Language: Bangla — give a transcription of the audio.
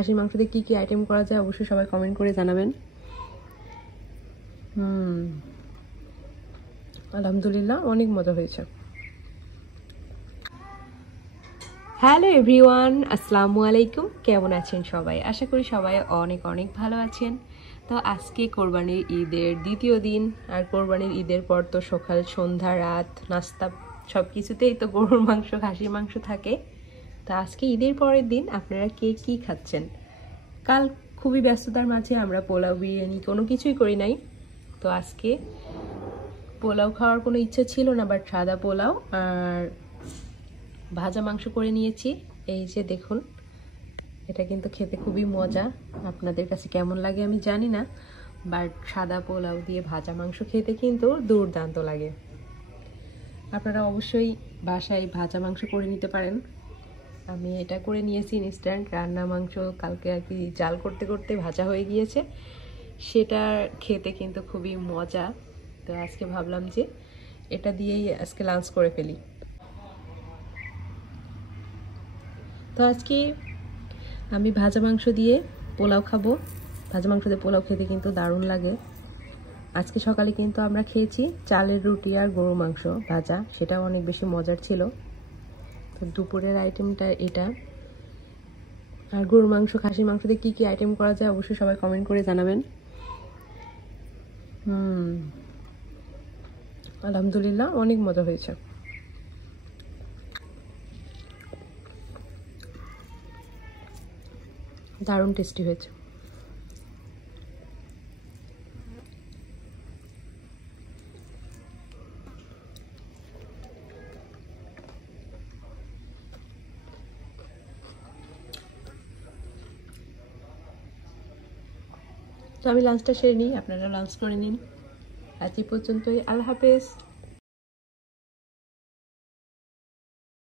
খাসির মাংস দিয়ে কি আইটেম করা যায় অবশ্যই সবাই কমেন্ট করে জানাবেন। আলহামদুলিল্লাহ অনেক মজা হয়েছে। হ্যালো এভরিওয়ান, আসসালামু আলাইকুম। কেমন আছেন সবাই? আশা করি সবাই অনেক অনেক ভালো আছেন। তো আজকে কোরবানির ঈদের দ্বিতীয় দিন, আর কোরবানির ঈদের পর তো সকাল সন্ধ্যা রাত নাস্তা সব কিছুতেই তো গরুর মাংস খাসির মাংস থাকে। তো আজকে ঈদের পরের দিন আপনারা কে কি খাচ্ছেন? কাল খুবই ব্যস্ততার মাঝে আমরা পোলাও বিরিয়ানি কোনো কিছুই করি নাই। তো আজকে পোলাও খাওয়ার কোনো ইচ্ছে ছিল না, বাট সাদা পোলাও আর ভাজা মাংস করে নিয়েছি। এই যে দেখুন, এটা কিন্তু খেতে খুবই মজা। আপনাদের কাছে কেমন লাগে আমি জানি না, বাট সাদা পোলাও দিয়ে ভাজা মাংস খেতে কিন্তু দুর্দান্ত লাগে। আপনারা অবশ্যই বাসায় ভাজা মাংস করে নিতে পারেন। আমি এটা করে নিয়েছি ইনস্ট্যান্ট। রান্না মাংস কালকে আর কি জাল করতে করতে ভাজা হয়ে গিয়েছে, সেটা খেতে কিন্তু খুবই মজা। তো আজকে ভাবলাম যে এটা দিয়েই আজকে লাঞ্চ করে ফেলি। তো আজকে আমি ভাজা মাংস দিয়ে পোলাও খাবো। ভাজা মাংস দিয়ে পোলাও খেতে কিন্তু দারুণ লাগে। আজকে সকালে কিন্তু আমরা খেয়েছি চালের রুটি আর গরু মাংস ভাজা, সেটাও অনেক বেশি মজার ছিল। তো দুপুরের আইটেমটা এটা। আর গরুর মাংস খাসির মাংস দিয়ে কি আইটেম করা যায় অবশ্যই সবাই কমেন্ট করে জানাবেন। আলহামদুলিল্লাহ অনেক মজা হয়েছে। দারুণ টেস্টি হয়েছে। তো আমি লাঞ্চটা সেরে নিই, আপনারা লাঞ্চ করে নিন। আজ এই পর্যন্তই। আল্লাহ হাফেজ।